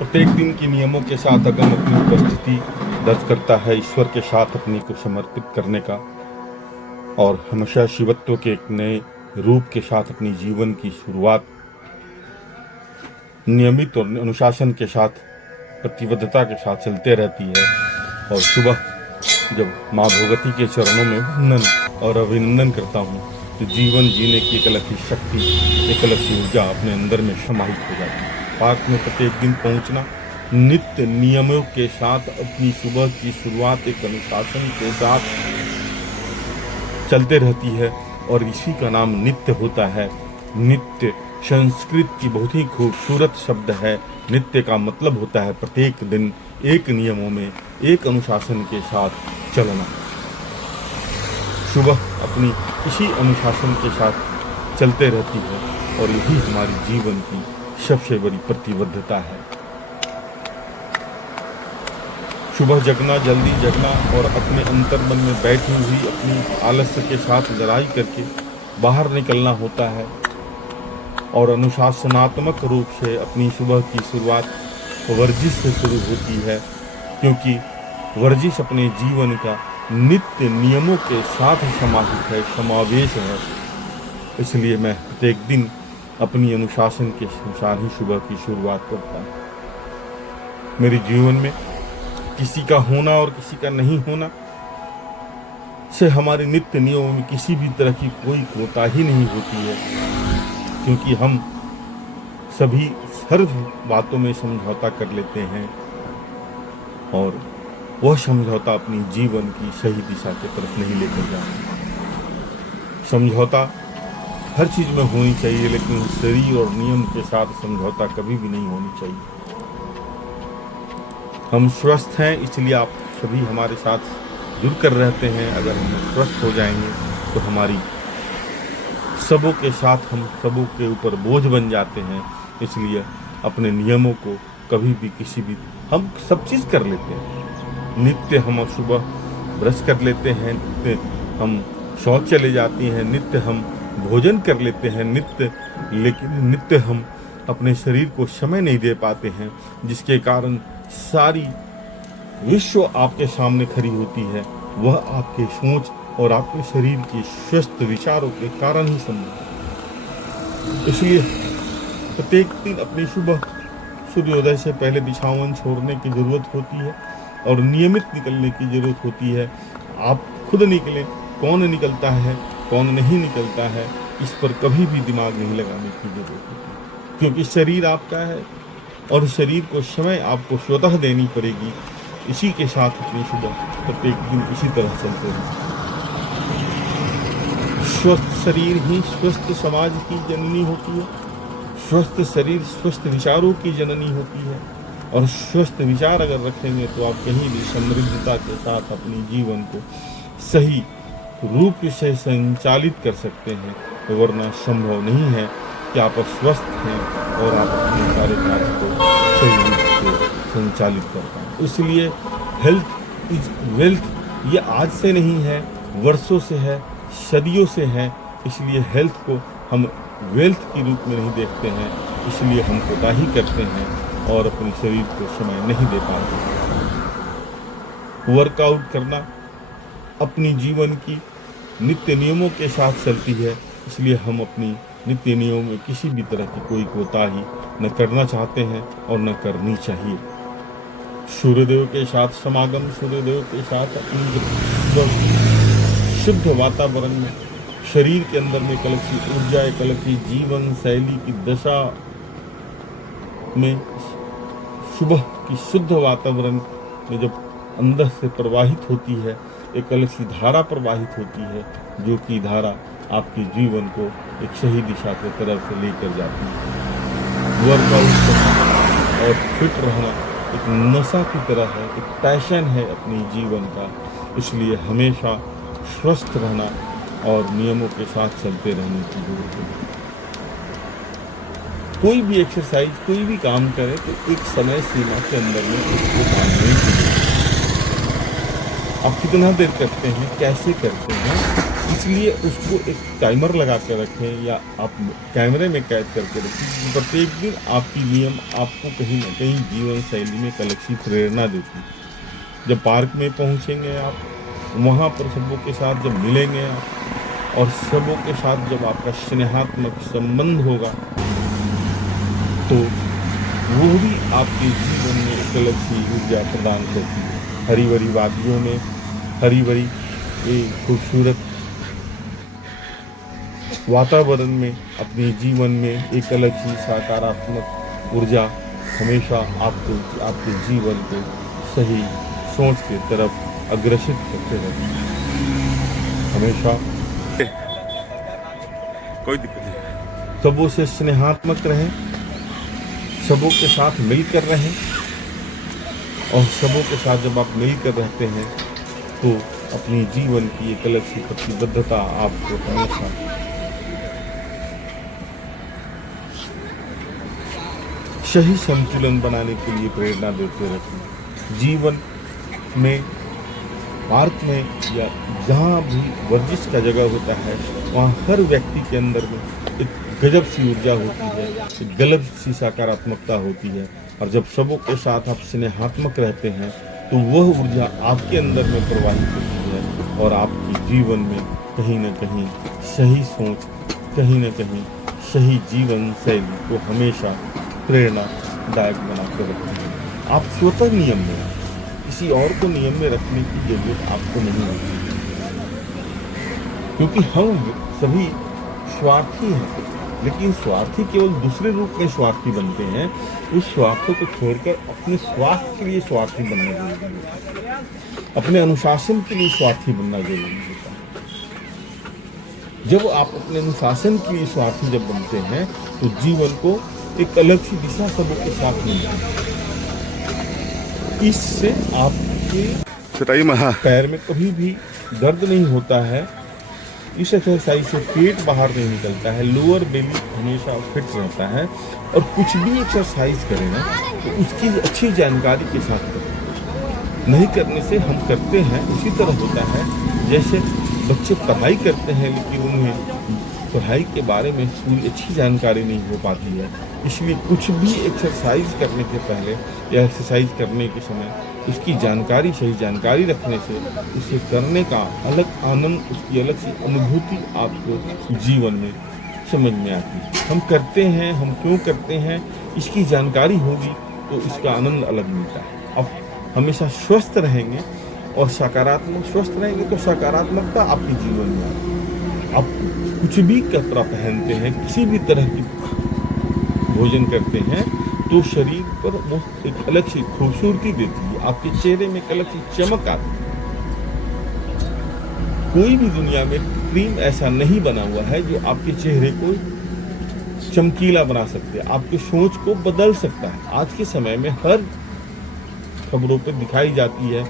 प्रत्येक दिन के नियमों के साथ अगम अपनी उपस्थिति दर्ज करता है ईश्वर के साथ अपने को समर्पित करने का और हमेशा शिवत्व के एक नए रूप के साथ अपनी जीवन की शुरुआत नियमित और अनुशासन के साथ प्रतिबद्धता के साथ चलते रहती है। और सुबह जब माँ भगवती के चरणों में वंदन और अभिनंदन करता हूँ तो जीवन जीने की एक अलग ही शक्ति, एक अलग ही ऊर्जा अपने अंदर में समाहित हो जाती है। पार्क में प्रत्येक दिन पहुंचना, नित्य नियमों के साथ अपनी सुबह की शुरुआत एक अनुशासन के साथ चलते रहती है और इसी का नाम नित्य होता है। नित्य संस्कृत की बहुत ही खूबसूरत शब्द है। नित्य का मतलब होता है प्रत्येक दिन एक नियमों में एक अनुशासन के साथ चलना। सुबह अपनी इसी अनुशासन के साथ चलते रहती है और यही हमारी जीवन की सबसे बड़ी प्रतिबद्धता है। सुबह जगना, जल्दी जगना और अपने अंतर्मन में बैठी हुई अपनी आलस्य के साथ लड़ाई करके बाहर निकलना होता है और अनुशासनात्मक रूप से अपनी सुबह की शुरुआत वर्जिश से शुरू होती है, क्योंकि वर्जिश अपने जीवन का नित्य नियमों के साथ समाहित है, समावेश है। इसलिए मैं प्रत्येक दिन अपनी अनुशासन के अनुसार ही सुबह की शुरुआत करता हूँ। मेरे जीवन में किसी का होना और किसी का नहीं होना से हमारे नित्य नियमों में किसी भी तरह की कोई कोताही नहीं होती है, क्योंकि हम सभी सर्व बातों में समझौता कर लेते हैं और वह समझौता अपनी जीवन की सही दिशा की तरफ नहीं लेकर जाता। समझौता हर चीज में होनी चाहिए, लेकिन शरीर और नियम के साथ समझौता कभी भी नहीं होनी चाहिए। हम स्वस्थ हैं इसलिए आप सभी हमारे साथ जुड़कर रहते हैं। अगर हम स्वस्थ हो जाएंगे तो हमारी सबों के साथ हम सबों के ऊपर बोझ बन जाते हैं। इसलिए अपने नियमों को कभी भी किसी भी हम सब चीज़ कर लेते हैं। नित्य हम सुबह ब्रश कर लेते हैं, नित्य हम शौच चले जाते हैं, नित्य हम भोजन कर लेते हैं नित्य, लेकिन नित्य हम अपने शरीर को समय नहीं दे पाते हैं, जिसके कारण सारी विश्व आपके सामने खड़ी होती है। वह आपके सोच और आपके शरीर के स्वस्थ विचारों के कारण ही संभव है। इसलिए प्रत्येक दिन अपनी सुबह सूर्योदय से पहले बिछावन छोड़ने की जरूरत होती है और नियमित निकलने की जरूरत होती है। आप खुद निकलें, कौन निकलता है कौन नहीं निकलता है इस पर कभी भी दिमाग नहीं लगाने की जरूरत होती, क्योंकि शरीर आपका है और शरीर को समय आपको स्वतः देनी पड़ेगी। इसी के साथ अपनी सुबह प्रत्येक दिन इसी तरह चलते हैं। स्वस्थ शरीर ही स्वस्थ समाज की जननी होती है, स्वस्थ शरीर स्वस्थ विचारों की जननी होती है और स्वस्थ विचार अगर रखेंगे तो आप कहीं भी समृद्धता के साथ अपनी जीवन को सही रूप से संचालित कर सकते हैं, वरना संभव नहीं है कि आप स्वस्थ हैं और आप अपने सारे कार्य को सही रूप से संचालित कर पाएं। इसलिए हेल्थ इज वेल्थ, ये आज से नहीं है, वर्षों से है, सदियों से है। इसलिए हेल्थ को हम वेल्थ के रूप में नहीं देखते हैं, इसलिए हम कोताही करते हैं और अपने शरीर को समय नहीं दे पाते। वर्कआउट करना अपनी जीवन की नित्य नियमों के साथ चलती है, इसलिए हम अपनी नित्य नियमों में किसी भी तरह की कोई कोताही न करना चाहते हैं और न करनी चाहिए। सूर्यदेव के साथ समागम, सूर्यदेव के साथ अपनी शुद्ध वातावरण में शरीर के अंदर में एक अलग सी ऊर्जा, एक अलग सी जीवन शैली की दशा में सुबह की शुद्ध वातावरण में जब अंदर से प्रवाहित होती है, एक अलग सी धारा प्रवाहित होती है, जो कि धारा आपके जीवन को एक सही दिशा की तरफ से लेकर जाती है। वर्कआउट करना और फिट रहना एक नशा की तरह है, एक पैशन है अपनी जीवन का। इसलिए हमेशा स्वस्थ रहना और नियमों के साथ चलते रहने की जरूरत है। कोई भी एक्सरसाइज, कोई भी काम करें तो एक समय सीमा के अंदर में उसको मानने की जरूरत है। आप कितना देर करते हैं, कैसे करते हैं, इसलिए उसको एक टाइमर लगा के रखें या आप कैमरे में कैद करके रखें। प्रत्येक दिन आपकी नियम आपको कहीं ना कहीं जीवन शैली में एक अलग सी प्रेरणा देती है। जब पार्क में पहुंचेंगे आप, वहाँ पर सबों के साथ जब मिलेंगे आप और सबों के साथ जब आपका स्नेहात्मक संबंध होगा, तो वो भी आपके जीवन में एक अलग सी ऊर्जा प्रदान करती है। हरी भरी वादियों में, हरी भरी खूबसूरत वातावरण में, अपने जीवन में एक अलग सी सकारात्मक ऊर्जा हमेशा आपको आपके जीवन को सही सोच की तरफ अग्रसित करते रहते हैं। हमेशा कोई दिक्कत नहीं, सबों से स्नेहात्मक रहें, सबों के साथ मिलकर रहें, और सबों के साथ जब आप मिलकर रहते हैं तो अपनी जीवन की एक अलग सी प्रतिबद्धता आपको हमेशा सही संतुलन बनाने के लिए प्रेरणा देते रहते हैं। जीवन में, पार्क में या जहाँ भी वर्जिश का जगह होता है, वहाँ हर व्यक्ति के अंदर में एक गजब सी ऊर्जा होती है, एक गजब सी सकारात्मकता होती है। और जब सबों के साथ आप स्नेहात्मक रहते हैं तो वह ऊर्जा आपके अंदर में प्रवाहित होती है और आपके जीवन में कहीं ना कहीं सही सोच, कहीं ना कहीं सही जीवन शैली को हमेशा प्रेरणादायक बनाकर रखते हैं। आप स्वतः नियम में, किसी और को नियम में रखने की जरूरत आपको नहीं होती, क्योंकि हम सभी स्वार्थी हैं। लेकिन स्वार्थी केवल दूसरे रूप में स्वार्थी बनते हैं। उस स्वार्थ को छोड़कर अपने स्वास्थ्य के लिए स्वार्थी बनना जरूरी है, अपने अनुशासन के लिए स्वार्थी बनना जरूरी होता है। जब आप अपने अनुशासन के लिए स्वार्थी जब बनते हैं तो जीवन को एक अलग सी दिशा सबों के साथ मिलती है। इससे आपके पैर में कभी भी दर्द नहीं होता है। इस एक्सरसाइज से पेट बाहर नहीं निकलता है, लोअर बेली हमेशा फिट रहता है। और कुछ भी एक्सरसाइज करें ना तो उसकी अच्छी जानकारी के साथ करें। नहीं करने से हम करते हैं उसी तरह होता है जैसे बच्चे पढ़ाई करते हैं लेकिन उन्हें पढ़ाई के बारे में पूरी अच्छी जानकारी नहीं हो पाती है। इसलिए कुछ भी एक्सरसाइज करने के पहले या एक्सरसाइज करने के समय उसकी जानकारी, सही जानकारी रखने से उसे करने का अलग आनंद, उसकी अलग सी अनुभूति आपको जीवन में समझ में आती है। हम करते हैं, हम क्यों करते हैं, इसकी जानकारी होगी तो इसका आनंद अलग मिलता है। अब हमेशा स्वस्थ रहेंगे और सकारात्मक, स्वस्थ रहेंगे तो सकारात्मकता आपके जीवन में आती है। आप कुछ भी कपड़ा पहनते हैं, किसी भी तरह की भोजन करते हैं तो शरीर पर वो एक अलग सी खूबसूरती देती है, आपके चेहरे में एक अलग सी चमक आती है। कोई भी दुनिया में क्रीम ऐसा नहीं बना हुआ है जो आपके चेहरे को चमकीला बना सकते हैं, आपकी सोच को बदल सकता है। आज के समय में हर खबरों पर दिखाई जाती है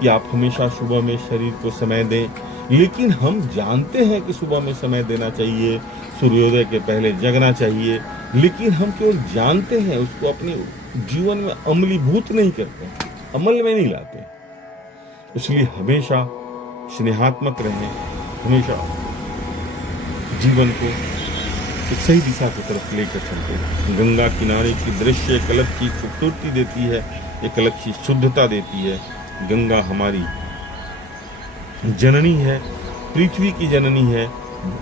कि आप हमेशा सुबह में शरीर को समय दें, लेकिन हम जानते हैं कि सुबह में समय देना चाहिए, सूर्योदय के पहले जगना चाहिए, लेकिन हम केवल जानते हैं, उसको अपने जीवन में अमलीभूत नहीं करते, अमल में नहीं लाते। इसलिए हमेशा स्नेहात्मक रहें, हमेशा जीवन को एक सही दिशा की तरफ लेकर चलते हैं। गंगा किनारे की दृश्य एक अलग की खूबसूरती देती है, एक अलग की शुद्धता देती है। गंगा हमारी जननी है, पृथ्वी की जननी है।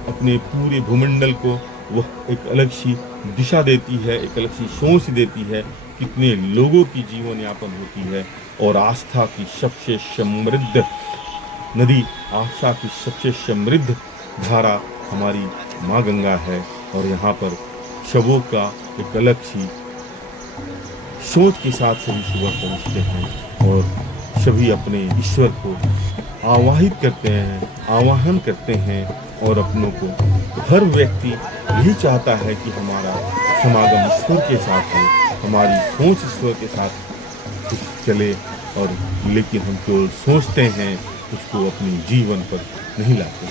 अपने पूरे भूमंडल को वह एक अलग सी दिशा देती है, एक अलग सी सोच देती है। कितने लोगों की जीवन यापन होती है और आस्था की सबसे समृद्ध नदी, आस्था की सबसे समृद्ध धारा हमारी माँ गंगा है। और यहाँ पर शवों का एक अलग सी सोच के साथ सभी सुबह पहुँचते हैं और सभी अपने ईश्वर को आवाहित करते हैं, आवाहन करते हैं। और अपनों को हर व्यक्ति यही चाहता है कि हमारा समागम ईश्वर के साथ हो, हमारी सोच ईश्वर के साथ चले। और लेकिन हम केवल सोचते हैं, उसको अपने जीवन पर नहीं लाते।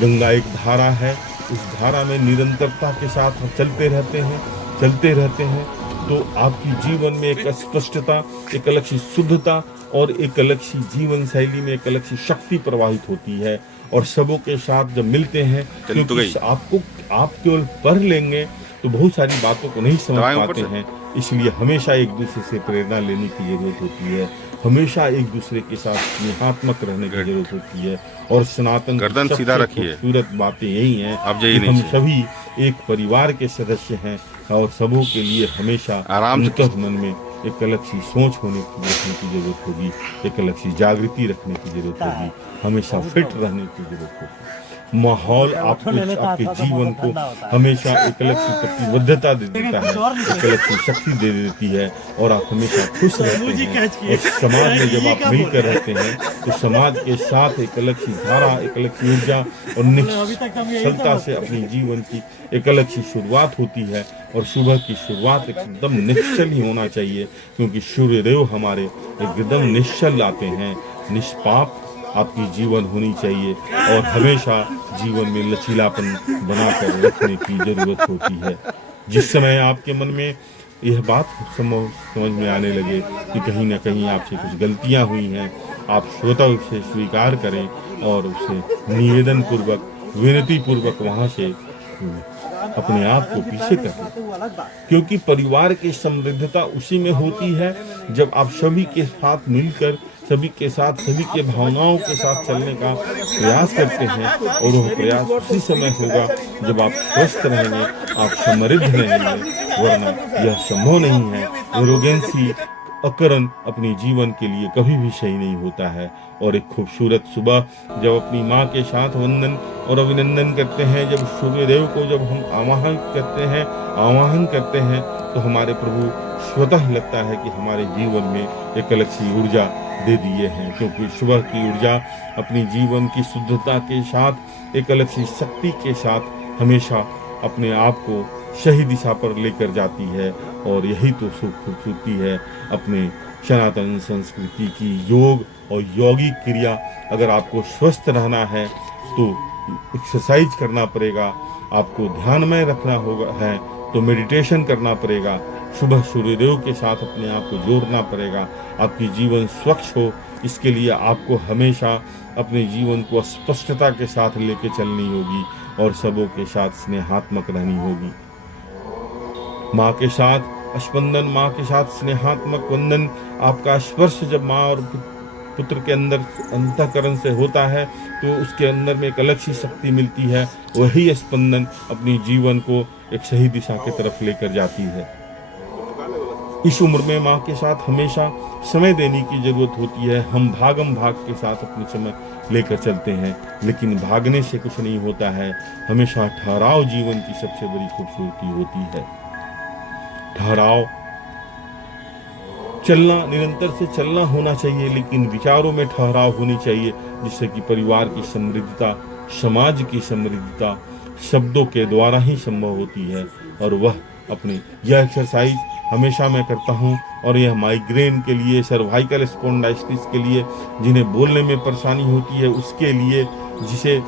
गंगा एक धारा है, उस धारा में निरंतरता के साथ हम चलते रहते हैं, तो आपकी जीवन में एक स्पष्टता, एक अलग सी शुद्धता और एक अलग सी जीवन शैली में एक अलग सी शक्ति प्रवाहित होती है। और सबों के साथ जब मिलते हैं, क्योंकि आप केवल पढ़ लेंगे तो बहुत सारी बातों को नहीं समझ पाते हैं, इसलिए हमेशा एक दूसरे से प्रेरणा लेने की जरूरत होती है, हमेशा एक दूसरे के साथ स्नेहात्मक रहने की जरूरत होती है। और सनातन की सीधा रखिए, खूबसूरत बातें यही हैं कि हम सभी एक परिवार के सदस्य हैं और सबों के लिए हमेशा मन में एक अलग सी सोच रखने की जरूरत होगी, एक अलग सी जागृति रखने की जरूरत होगी, हमेशा फिट रहने की जरूरत होगी। माहौल आपको आपके जीवन को हमेशा एक अलग सी प्रतिबद्धता दे देता है, एक अलग सी शक्ति दे देती है और आप हमेशा खुश रहते हैं। और समाज में जब आप मिलकर रहते हैं तो समाज के साथ एक अलग सी धारा, एक अलग सी ऊर्जा और निश्चलता से अपनी जीवन की एक अलग सी शुरुआत होती है। और सुबह की शुरुआत एकदम निश्चल ही होना चाहिए, क्योंकि सूर्यदेव हमारे एकदम निश्चल आते हैं। निष्पाप आपकी जीवन होनी चाहिए और हमेशा जीवन में लचीलापन बनाकर रखने की जरूरत होती है। जिस समय आपके मन में यह बात समझ में आने लगे कि कहीं ना कहीं आपसे कुछ गलतियां हुई हैं, आप स्वतः उसे स्वीकार करें और उसे निवेदन पूर्वक, विनती पूर्वक वहां से अपने आप को पीछे करें, क्योंकि परिवार की समृद्धता उसी में होती है जब आप सभी के साथ मिलकर, सभी के साथ, सभी के भावनाओं के साथ चलने का प्रयास करते हैं। और वह प्रयास उसी समय होगा जब आप स्वस्थ रहेंगे, आप समृद्ध रहेंगे, वरना यह संभव नहीं है। एरोगेंसी, अकरण अपने जीवन के लिए कभी भी सही नहीं होता है। और एक खूबसूरत सुबह जब अपनी माँ के साथ वंदन और अभिनंदन करते हैं, जब सूर्यदेव को जब हम आवाहन करते हैं तो हमारे प्रभु स्वतः लगता है कि हमारे जीवन में एक अलग सी ऊर्जा दे दिए हैं, क्योंकि सुबह की ऊर्जा अपनी जीवन की शुद्धता के साथ, एक अलग सी शक्ति के साथ हमेशा अपने आप को सही दिशा पर लेकर जाती है। और यही तो खूबसूरती है अपने सनातन संस्कृति की। योग और यौगिक क्रिया, अगर आपको स्वस्थ रहना है तो एक्सरसाइज करना पड़ेगा, आपको ध्यान में रखना है तो मेडिटेशन करना पड़ेगा, सुबह सूर्यदेव के साथ अपने आप को जोड़ना पड़ेगा। आपकी जीवन स्वच्छ हो, इसके लिए आपको हमेशा अपने जीवन को स्पष्टता के साथ लेके चलनी होगी और सबों के साथ स्नेहात्मक रहनी होगी। माँ के साथ स्पंदन, माँ के साथ स्नेहात्मक वंदन, आपका स्पर्श जब माँ और पुत्र के अंदर अंतःकरण से होता है तो उसके अंदर में एक अलग सी शक्ति मिलती है। वही स्पंदन अपनी जीवन को एक सही दिशा की तरफ लेकर जाती है। इस उम्र में माँ के साथ हमेशा समय देने की जरूरत होती है। हम भागम भाग के साथ अपने समय लेकर चलते हैं, लेकिन भागने से कुछ नहीं होता है। हमेशा ठहराव जीवन की सबसे बड़ी खूबसूरती होती है। ठहराव, चलना, निरंतर से चलना होना चाहिए, लेकिन विचारों में ठहराव होनी चाहिए, जिससे कि परिवार की समृद्धता, समाज की समृद्धता शब्दों के द्वारा ही संभव होती है। और वह अपनी यह एक्सरसाइज हमेशा मैं करता हूँ, और यह माइग्रेन के लिए, सर्वाइकल स्पॉन्डाइटिस के लिए, जिन्हें बोलने में परेशानी होती है उसके लिए, जिसे,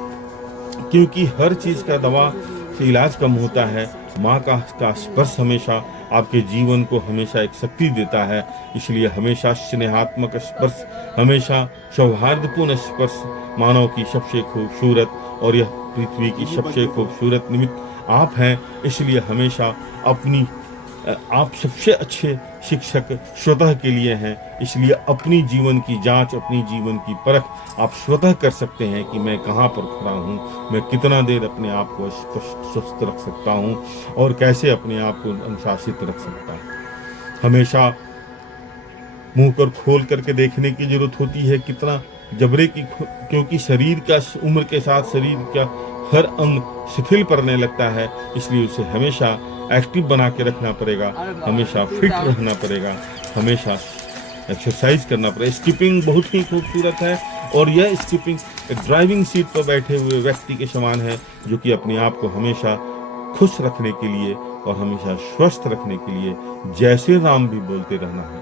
क्योंकि हर चीज़ का दवा से इलाज कम होता है। माँ का स्पर्श हमेशा आपके जीवन को हमेशा एक शक्ति देता है, इसलिए हमेशा स्नेहात्मक स्पर्श, हमेशा सौहार्दपूर्ण स्पर्श मानव की सबसे खूबसूरत, और यह पृथ्वी की सबसे खूबसूरत निमित्त आप हैं। इसलिए हमेशा आप सबसे अच्छे शिक्षक स्वतः के लिए हैं, इसलिए अपनी जीवन की जांच, अपनी जीवन की परख आप स्वतः कर सकते हैं कि मैं कहाँ पर खड़ा हूँ, मैं कितना देर अपने आप को स्वस्थ रख सकता हूँ और कैसे अपने आप को अनुशासित रख सकता हूँ। हमेशा मुंह पर खोल करके देखने की जरूरत होती है कितना जबरे की, क्योंकि शरीर का उम्र के साथ शरीर का हर अंग शिथिल पड़ने लगता है, इसलिए उसे हमेशा एक्टिव बना के रखना पड़ेगा, हमेशा फिट रहना पड़ेगा, हमेशा एक्सरसाइज करना पड़ेगा। स्किपिंग बहुत ही खूबसूरत है, और यह स्किपिंग एक ड्राइविंग सीट पर बैठे हुए व्यक्ति के समान है, जो कि अपने आप को हमेशा खुश रखने के लिए और हमेशा स्वस्थ रखने के लिए जय श्री राम भी बोलते रहना है।